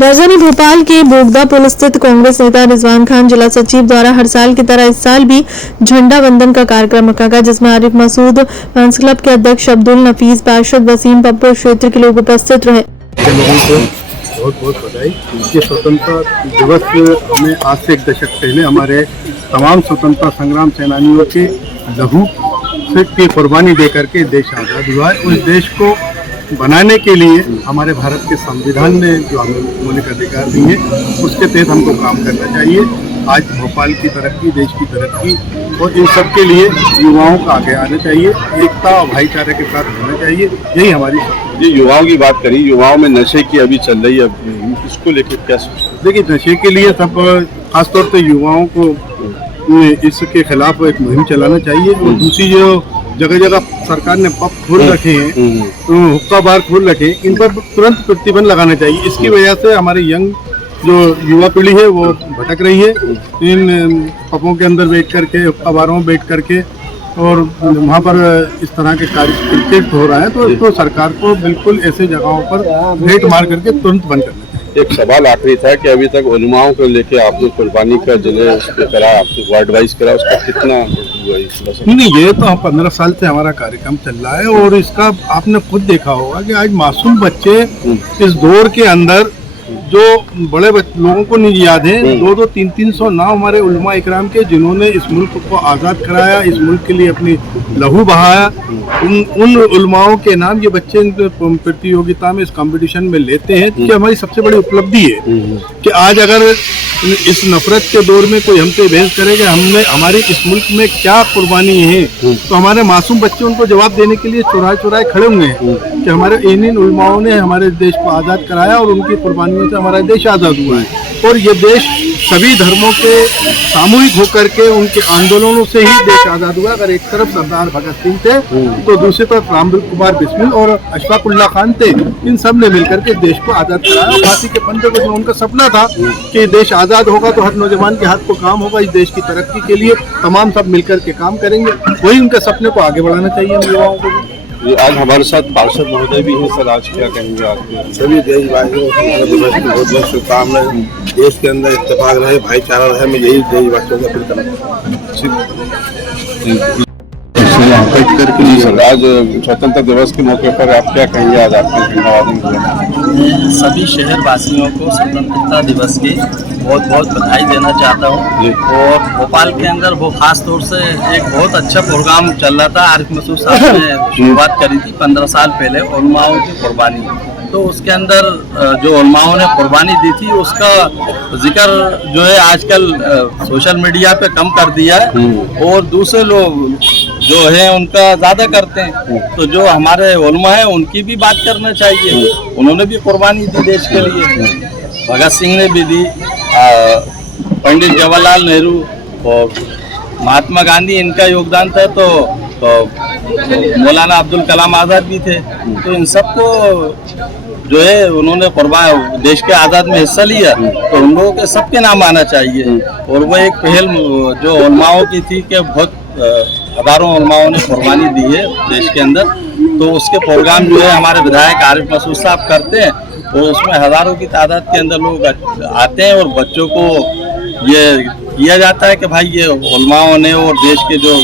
राजधानी भोपाल के बोगदा पुल स्थित कांग्रेस नेता रिजवान खान जिला सचिव द्वारा हर साल की तरह इस साल भी झंडा वंदन का कार्यक्रम रखा गया, जिसमें आरिफ मसूद फैंस क्लब के अध्यक्ष अब्दुल नफीस, पार्षद वसीम पप्पू क्षेत्र के लोग उपस्थित रहे। लोगों को बहुत बहुत बधाई। ये स्वतंत्रता दिवस हमें आज से एक दशक पहले हमारे तमाम स्वतंत्रता संग्राम सेनानियों के लहू से की कुर्बानी दे करके देश आज़ाद हुआ है। उस देश को बनाने के लिए हमारे भारत के संविधान ने जो हमें मौलिक अधिकार दिए उसके तहत हमको काम करना चाहिए। आज भोपाल की तरक्की, देश की तरक्की और इन सब के लिए युवाओं का आगे आना चाहिए, एकता और भाईचारे के साथ होना चाहिए। यही हमारी ये युवाओं की बात करी, युवाओं में नशे की अभी चल रही है, इसको लेकर क्या सोचते? देखिए, नशे के लिए सब खासतौर पर युवाओं को इसके खिलाफ एक मुहिम चलाना चाहिए। और दूसरी जो जगह जगह सरकार ने पब खोल रखे हैं, हुक्का बार खोल रखे हैं, इन पर तुरंत प्रतिबंध लगाना चाहिए। इसकी वजह से हमारे यंग जो युवा पीढ़ी है वो भटक रही है इन पबों के अंदर बैठ करके, हुक्का बारों में बैठ करके, और वहाँ पर इस तरह के कार्य क्रिकेट हो रहा है। तो इसको सरकार को बिल्कुल ऐसे जगहों पर रेट मार करके तुरंत बंद करना चाहिए। एक सवाल आखिरी था कि अभी तक उलमाओं को लेके आपने कुर्बानी का जिले उस पर करा, आपने वार्ड वाइज करा, उसका कितना हुआ? नहीं, ये तो 15 साल से हमारा कार्यक्रम चल रहा है और इसका आपने खुद देखा होगा कि आज मासूम बच्चे इस दौर के अंदर जो बड़े लोगों को नहीं याद है, 200 300 नाम हमारे उलमा इकराम के जिन्होंने इस मुल्क को आज़ाद कराया, इस मुल्क के लिए अपनी लहू बहाया, उन उलमाओं के नाम ये बच्चे प्रतियोगिता में, इस कंपटीशन में लेते हैं। कि हमारी सबसे बड़ी उपलब्धि है कि आज अगर इस नफरत के दौर में कोई हमसे बहस करेगा हमने हमारी इस मुल्क में क्या कुर्बानी है, तो हमारे मासूम बच्चे उनको जवाब देने के लिए चुराए चुराए खड़े हुए हैं कि हमारे इन उलमाओं ने हमारे देश को आज़ाद कराया और उनकी कुर्बानियों से हमारा देश आज़ाद हुआ है। और ये देश सभी धर्मों के सामूहिक होकर के उनके आंदोलनों से ही देश आज़ाद हुआ। अगर एक तरफ सरदार भगत सिंह थे तो दूसरी तरफ रामदुल कुमार बिस्मिल और अशफाक उल्लाह खान थे। इन सब ने मिलकर के देश को आज़ाद कराया। फांसी के फंदे पर जो उनका सपना था कि देश आज़ाद होगा तो हर नौजवान के हाथ को काम होगा, इस देश की तरक्की के लिए तमाम सब मिलकर के काम करेंगे, वही उनके सपने को आगे बढ़ाना चाहिए हम युवाओं को। ये आज हमारे साथ पार्षद महोदय भी हैं सर, आज क्या कहेंगे आपके? सभी देशवासियों को दिवस की बहुत बहुत शुभकामनाएं। देश के अंदर इत्तेफाक रहे, भाईचारा रहे, मैं यही देशवासियों का अपील करूँगा। आज स्वतंत्रता दिवस के मौके पर आप क्या कहेंगे? आज आपके झंडा सभी शहर वासियों को स्वतंत्रता दिवस की बहुत बहुत बधाई देना चाहता हूँ। और भोपाल के अंदर वो खास तौर से एक बहुत अच्छा प्रोग्राम चल रहा था, आरिफ मसूद साहब ने शुरुआत करी थी 15 साल पहले, उलमाओं की कुर्बानी। तो उसके अंदर जो उलमाओं ने कुर्बानी दी थी उसका जिक्र जो है आजकल सोशल मीडिया पे कम कर दिया है और दूसरे लोग जो है उनका ज़्यादा करते हैं। तो जो हमारे उलमा हैं उनकी भी बात करना चाहिए, उन्होंने भी कुर्बानी दी देश के लिए, भगत सिंह ने भी दी, पंडित जवाहरलाल नेहरू और महात्मा गांधी इनका योगदान था, तो मौलाना अब्दुल कलाम आज़ाद भी थे। तो इन सबको जो है उन्होंने देश के आज़ाद में हिस्सा लिया, तो उन लोगों के सबके नाम आना चाहिए। और वो एक पहल जो उलमाओं की थी कि बहुत हज़ारों उलमाओं ने कुर्बानी दी है देश के अंदर, तो उसके प्रोग्राम जो है हमारे विधायक आरिफ मसूद साहब करते हैं और उसमें हज़ारों की तादाद के अंदर लोग आते हैं और बच्चों को ये किया जाता है कि भाई ये उलमाओं ने और देश के जो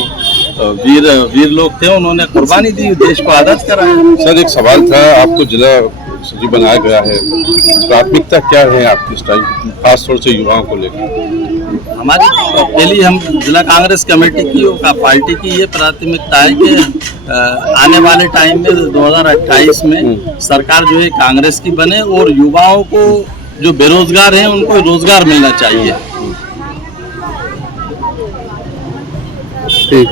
वीर लोग थे उन्होंने कुर्बानी दी, देश को आज़ाद कराया। सर एक सवाल था, आपको जिला सचिव बनाया गया है, प्राथमिकता क्या है आपकी इस टाइम, खास तौर से युवाओं को लेकर? हमारी पहली हम जिला कांग्रेस कमेटी की पार्टी की ये प्राथमिकता है कि आने वाले टाइम में 2028 में सरकार जो है कांग्रेस की बने और युवाओं को जो बेरोजगार हैं उनको रोजगार मिलना चाहिए। ठीक।